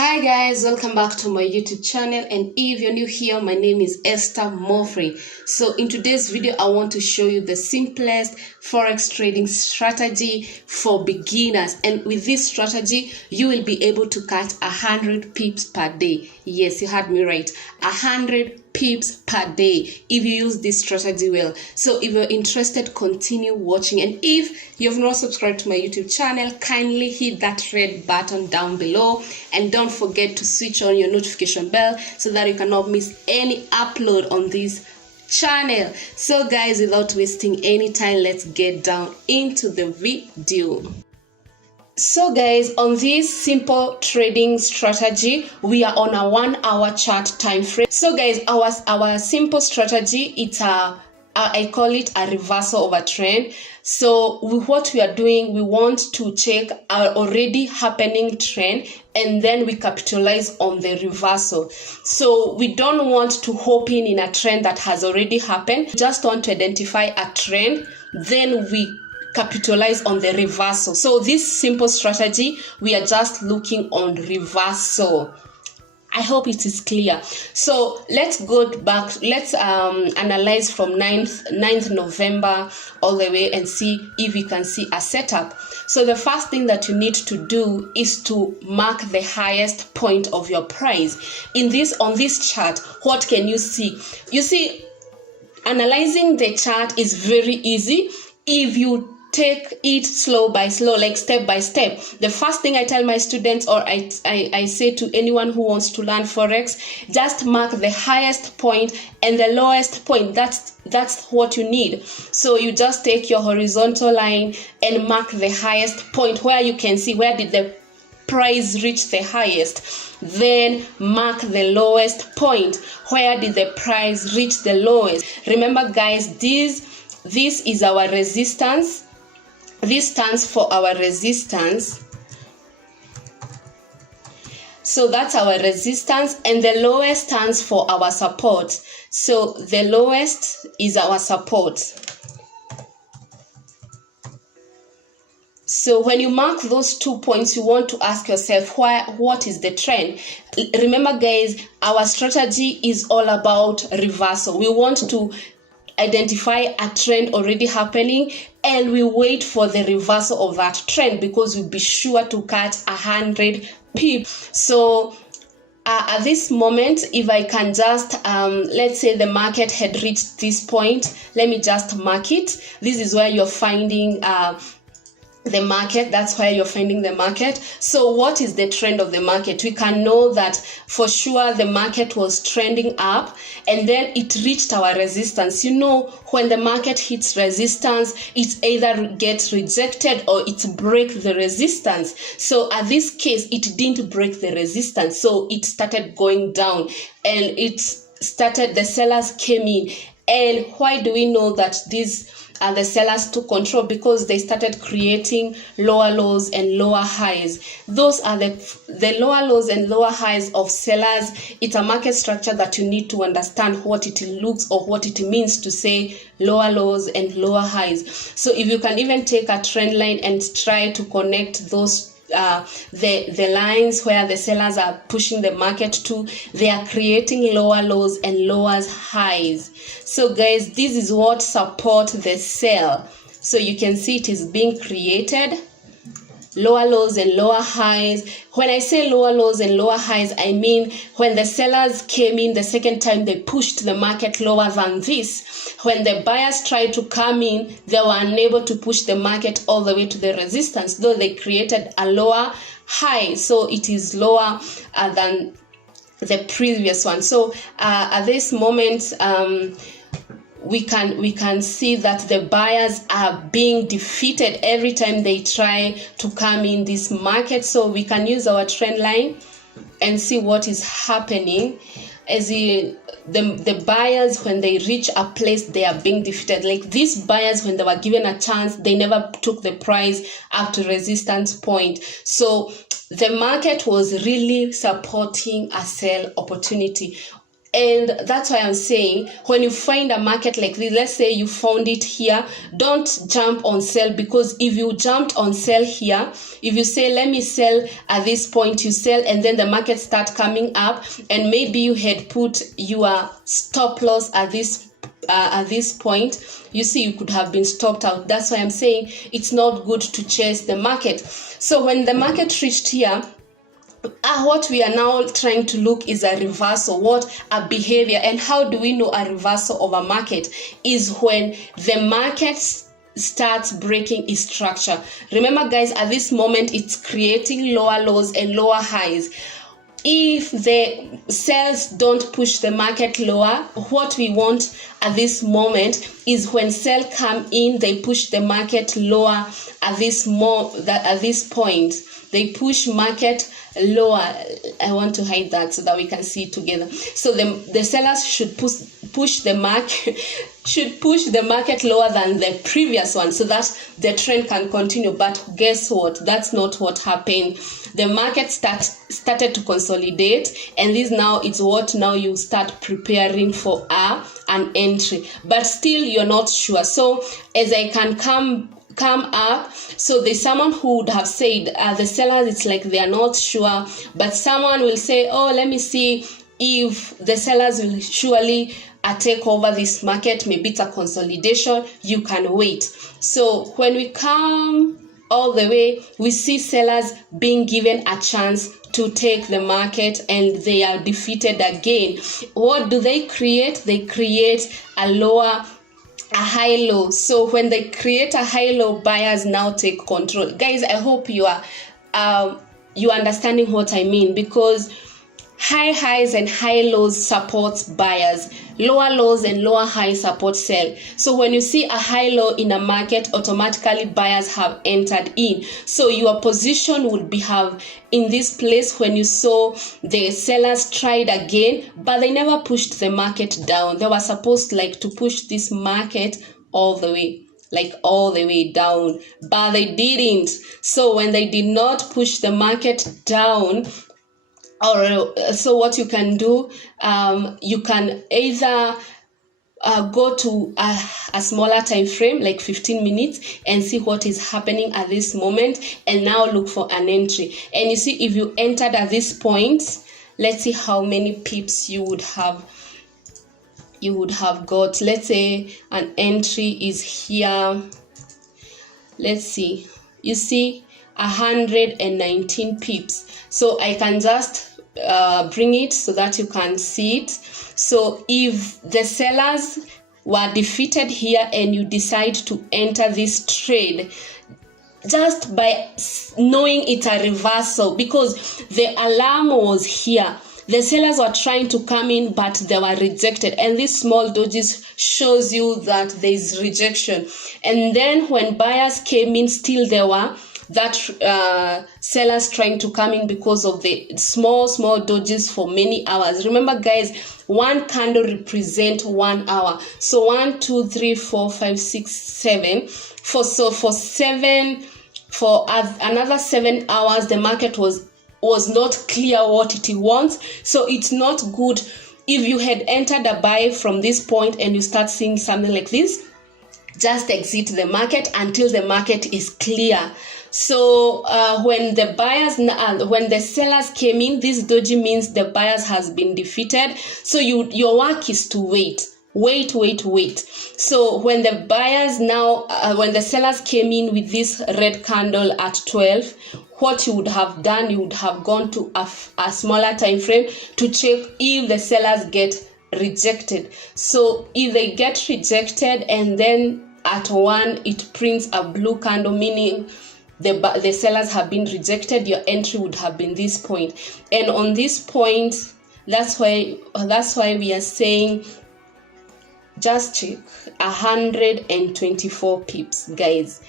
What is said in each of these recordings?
Hi guys, welcome back to my YouTube channel, and if you're new here, my name is Esther Mofrey. So in today's video, I want to show you the simplest forex trading strategy for beginners, and with this strategy you will be able to catch 100 pips per day. Yes, you heard me right, 100 pips per day if you use this strategy well. So if you're interested, continue watching, and if you've not subscribed to my YouTube channel, kindly hit that red button down below, and don't forget to switch on your notification bell so that you cannot miss any upload on this channel. So guys, without wasting any time, let's get down into the video. So guys, on this simple trading strategy, we are on a 1 hour chart time frame. So guys, our simple strategy, it's I call it a reversal of a trend. So what we are doing, we want to check our already happening trend, and then we capitalize on the reversal. So we don't want to hop in a trend that has already happened. We just want to identify a trend, then we capitalize on the reversal. So this simple strategy, we are just looking on reversal. I hope it is clear. So let's go back. Let's analyze from 9th November all the way and see if we can see a setup. So the first thing that you need to do is to mark the highest point of your price. On this chart, what can you see? You see, analyzing the chart is very easy if you take it slow by slow, like step by step. The first thing I tell my students, or I say to anyone who wants to learn forex, just mark the highest point and the lowest point. That's what you need. So you just take your horizontal line and mark the highest point where you can see where did the price reach the highest. Then mark the lowest point, where did the price reach the lowest. Remember guys, this is our resistance. This stands for our resistance. So that's our resistance, and the lowest stands for our support. So the lowest is our support. So when you mark those 2 points, you want to ask yourself, what is the trend? Remember guys, our strategy is all about reversal. We want to identify a trend already happening, and we wait for the reversal of that trend, because we'll be sure to catch 100 pips. So at this moment, if I can just let's say the market had reached this point, let me just mark it. This is where you're finding the market. That's where you're finding the market. So what is the trend of the market? We can know that for sure the market was trending up, and then it reached our resistance. You know, when the market hits resistance, it either gets rejected or it breaks the resistance. So at this case, it didn't break the resistance, so it started going down, and the sellers came in. And why do we know that the sellers took control? Because they started creating lower lows and lower highs. Those are the lower lows and lower highs of sellers. It's a market structure that you need to understand what it looks or what it means to say lower lows and lower highs. So if you can even take a trend line and try to connect those the lines where the sellers are pushing the market to, they are creating lower lows and lower highs. So guys, this is what support the sell. So you can see it is being created, lower lows and lower highs. When I say lower lows and lower highs, I mean when the sellers came in the second time, they pushed the market lower than this. When the buyers tried to come in, they were unable to push the market all the way to the resistance, though they created a lower high. So it is lower than the previous one. So at this moment, we can see that the buyers are being defeated every time they try to come in this market. So we can use our trend line and see what is happening. As the buyers, when they reach a place, they are being defeated. Like these buyers, when they were given a chance, they never took the price up to resistance point. So the market was really supporting a sell opportunity. And that's why I'm saying, when you find a market like this, let's say you found it here, don't jump on sell, because if you jumped on sell here, if you say, let me sell at this point, you sell, and then the market start coming up, and maybe you had put your stop loss at this point, you see you could have been stopped out. That's why I'm saying it's not good to chase the market. So when the market reached here, what we are now trying to look is a reversal, what a behavior. And how do we know a reversal of a market? Is when the market starts breaking its structure. Remember guys, at this moment it's creating lower lows and lower highs. If the sales don't push the market lower, what we want at this moment is when sell come in, they push the market lower at this point. They push market lower. I want to hide that so that we can see it together. So the sellers should push the market lower than the previous one, so that the trend can continue. But guess what? That's not what happened. The market started to consolidate, and this now is what now you start preparing for an entry, but still you're not sure. So as I can come up, so there's someone who would have said the sellers, it's like they are not sure, but someone will say, oh, let me see if the sellers will surely take over this market. Maybe it's a consolidation, you can wait. So when we come all the way, we see sellers being given a chance to take the market, and they are defeated again. What do they create? They create a high low. So when they create a high low, buyers now take control. Guys, I hope you are understanding what I mean, because high highs and high lows supports buyers, lower lows and lower highs support sell. So when you see a high low in a market, automatically buyers have entered in. So your position would be have in this place when you saw the sellers tried again, but they never pushed the market down. They were supposed to push this market all the way down, but they didn't. So when they did not push the market down, so what you can do, you can either go to a smaller time frame, like 15 minutes, and see what is happening at this moment, and now look for an entry. And you see, if you entered at this point, let's see how many pips you would have got. Let's say an entry is here. Let's see, you see 119 pips. So I can just bring it so that you can see it. So if the sellers were defeated here and you decide to enter this trade, just by knowing it's a reversal, because the alarm was here, the sellers were trying to come in but they were rejected, and this small dojis shows you that there is rejection. And then when buyers came in, still there were sellers trying to come in because of the small dojis for many hours. Remember guys, one candle represents 1 hour. So 1, 2, 3, 4, 5, 6, 7. For another 7 hours, the market was not clear what it wants. So it's not good if you had entered a buy from this point and you start seeing something like this. Just exit the market until the market is clear. So when the sellers came in, this doji means the buyers has been defeated. So your work is to wait. So when the buyers now, when the sellers came in with this red candle at 12, what you would have done, you would have gone to a smaller time frame to check if the sellers get rejected. So if they get rejected and then at 1 it prints a blue candle, meaning the sellers have been rejected, your entry would have been this point. And on this point, that's why we are saying just check 124 pips, guys,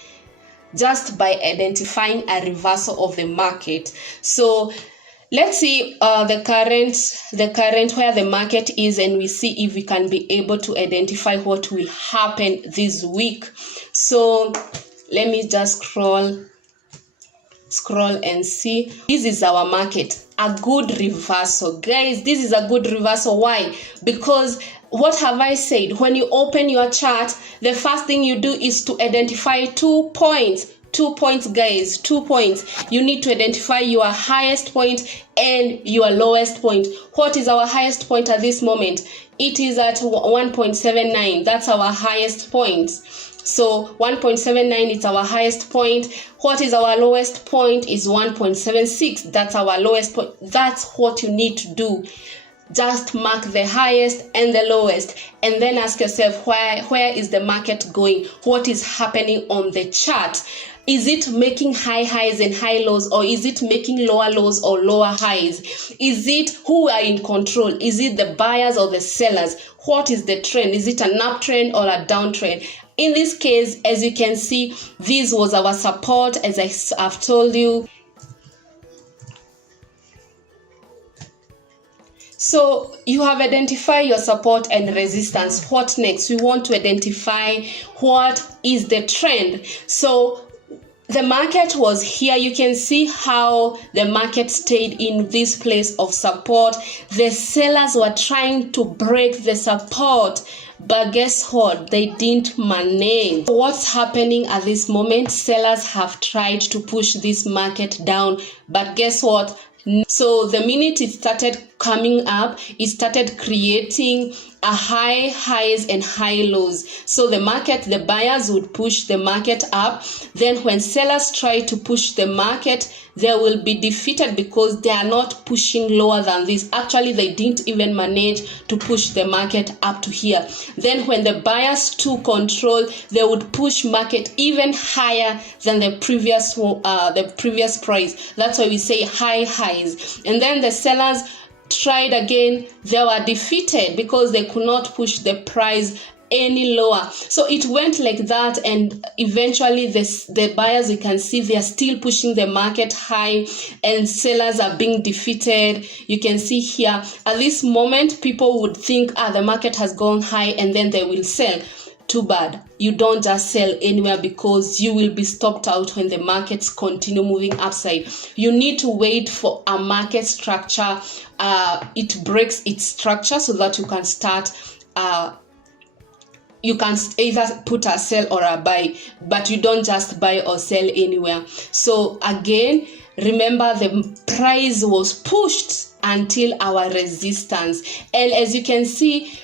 just by identifying a reversal of the market. So let's see the current where the market is, and we see if we can be able to identify what will happen this week. So let me just scroll and see. This is our market a good reversal. Guys, this is a good reversal. Why? Because what have I said? When you open your chart, the first thing you do is to identify 2 points. 2 points, guys, 2 points. You need to identify your highest point and your lowest point. What is our highest point at this moment? It is at 1.79. That's our highest point. So 1.79 is our highest point. What is our lowest point? Is 1.76. That's our lowest point. That's what you need to do. Just mark the highest and the lowest, and then ask yourself, where is the market going? What is happening on the chart? Is it making high highs and high lows, or is it making lower lows or lower highs? Is it who are in control? Is it the buyers or the sellers? What is the trend? Is it an uptrend or a downtrend? In this case, as you can see, this was our support, as I've told you. So you have identified your support and resistance. What next? We want to identify what is the trend. So the market was here. You can see how the market stayed in this place of support. The sellers were trying to break the support, but guess what? They didn't manage. What's happening at this moment? Sellers have tried to push this market down, but guess what? So the minute it started coming up, it started creating a highs and high lows. So the buyers would push the market up. Then when sellers try to push the market, they will be defeated because they are not pushing lower than this. Actually, they didn't even manage to push the market up to here. Then when the buyers took control, they would push market even higher than the previous price. That's why we say high highs. And then the sellers tried again. They were defeated because they could not push the price any lower. So it went like that, and eventually the buyers, you can see they are still pushing the market high, and sellers are being defeated. You can see here at this moment, people would think the market has gone high, and then they will sell. Too bad. You don't just sell anywhere, because you will be stopped out when the markets continue moving upside. You need to wait for a market structure. It breaks its structure so that you can start. You can either put a sell or a buy, but you don't just buy or sell anywhere. So again, remember, the price was pushed until our resistance. And as you can see,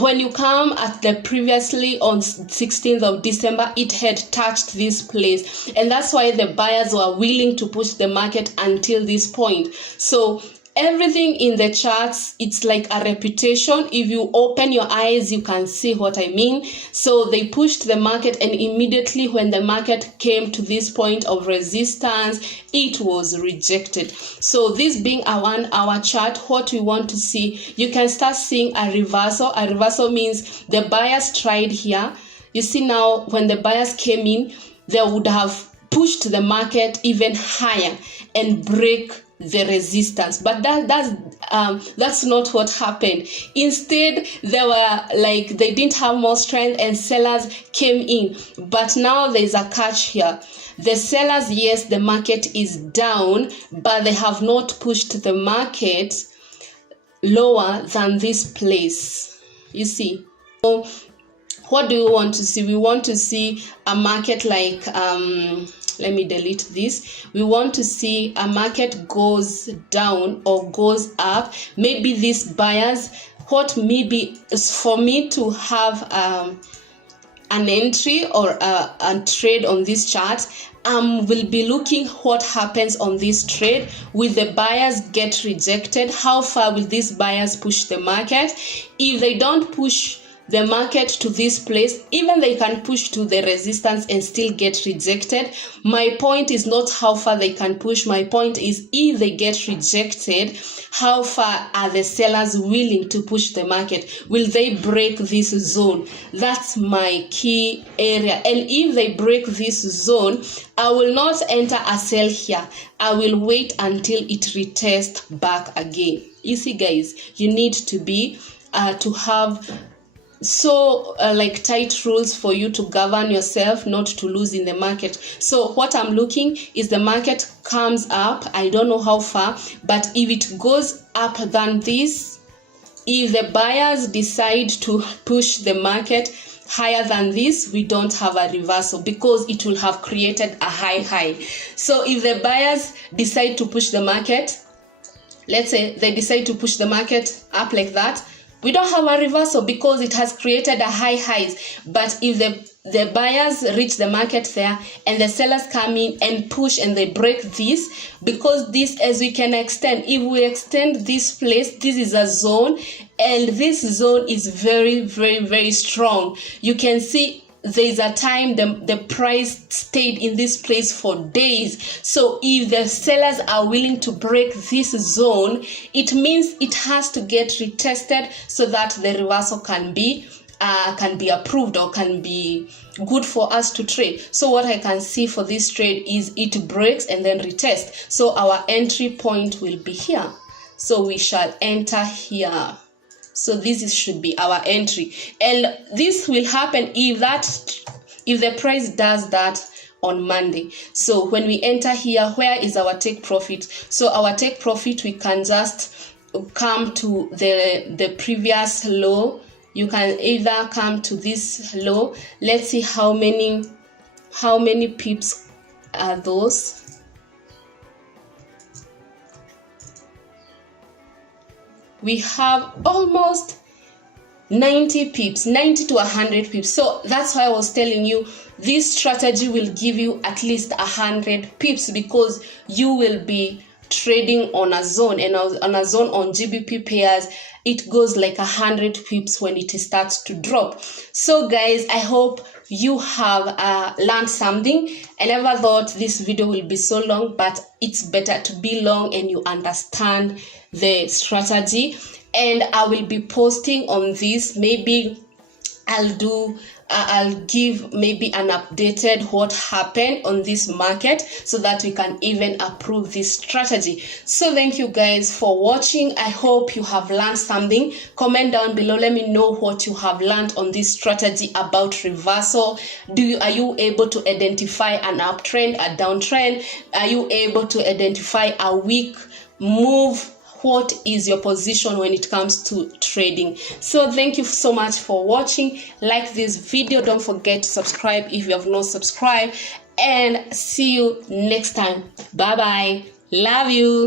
when you come at the previously on 16th of December, it had touched this place. And that's why the buyers were willing to push the market until this point. So everything in the charts, it's like a reputation. If you open your eyes, you can see what I mean. So they pushed the market, and immediately when the market came to this point of resistance, it was rejected. So this being a 1 hour chart, what we want to see, you can start seeing a reversal. A reversal means the buyers tried here. You see now, when the buyers came in, they would have pushed the market even higher and break the resistance, but that's not what happened. Instead, they didn't have more strength, and sellers came in. But now there's a catch here. The sellers, yes, the market is down, but they have not pushed the market lower than this place. You see. So what do we want to see? We want to see a market like let me delete this. We want to see a market goes down or goes up. Maybe these buyers, what maybe is for me to have an entry or a trade on this chart, will be looking what happens on this trade. Will the buyers get rejected? How far will these buyers push the market? If they don't push the market to this place, even they can push to the resistance and still get rejected. My point is not how far they can push. My point is, if they get rejected, how far are the sellers willing to push the market? Will they break this zone? That's my key area. And if they break this zone, I will not enter a sell here. I will wait until it retests back again. You see, guys, you need to be to have like tight rules for you to govern yourself not to lose in the market. So what I'm looking is the market comes up, I don't know how far, but if it goes up than this, if the buyers decide to push the market higher than this, we don't have a reversal because it will have created a high. So if the buyers decide to push the market, let's say they decide to push the market up like that, we don't have a reversal because it has created a highs. But if the buyers reach the market there and the sellers come in and push and they break this, because this, as we can extend, if we extend this place, this is a zone, and this zone is very strong. You can see there's a time the price stayed in this place for days. So if the sellers are willing to break this zone, it means it has to get retested so that the reversal can be approved or can be good for us to trade. So what I can see for this trade is it breaks and then retest. So our entry point will be here. So we shall enter here. So this should be our entry, and this will happen if the price does that on Monday. So when we enter here, where is our take profit? So our take profit, we can just come to the previous low. You can either come to this low. Let's see how many pips are those. We have almost 90 pips, 90 to 100 pips. So that's why I was telling you this strategy will give you at least 100 pips, because you will be trading on a zone, and on a zone on GBP pairs, it goes like 100 pips when it starts to drop. So guys, I hope you have learned something. I never thought this video will be so long, but it's better to be long and you understand the strategy. And I will be posting on this. Maybe I'll give maybe an updated what happened on this market so that we can even approve this strategy. So thank you guys for watching. I hope you have learned something. Comment down below, let me know what you have learned on this strategy about reversal. Are you able to identify an uptrend, a downtrend? Are you able to identify a weak move? What is your position when it comes to trading? So thank you so much for watching. Like this video, don't forget to subscribe if you have not subscribed, and see you next time. Bye bye. Love you.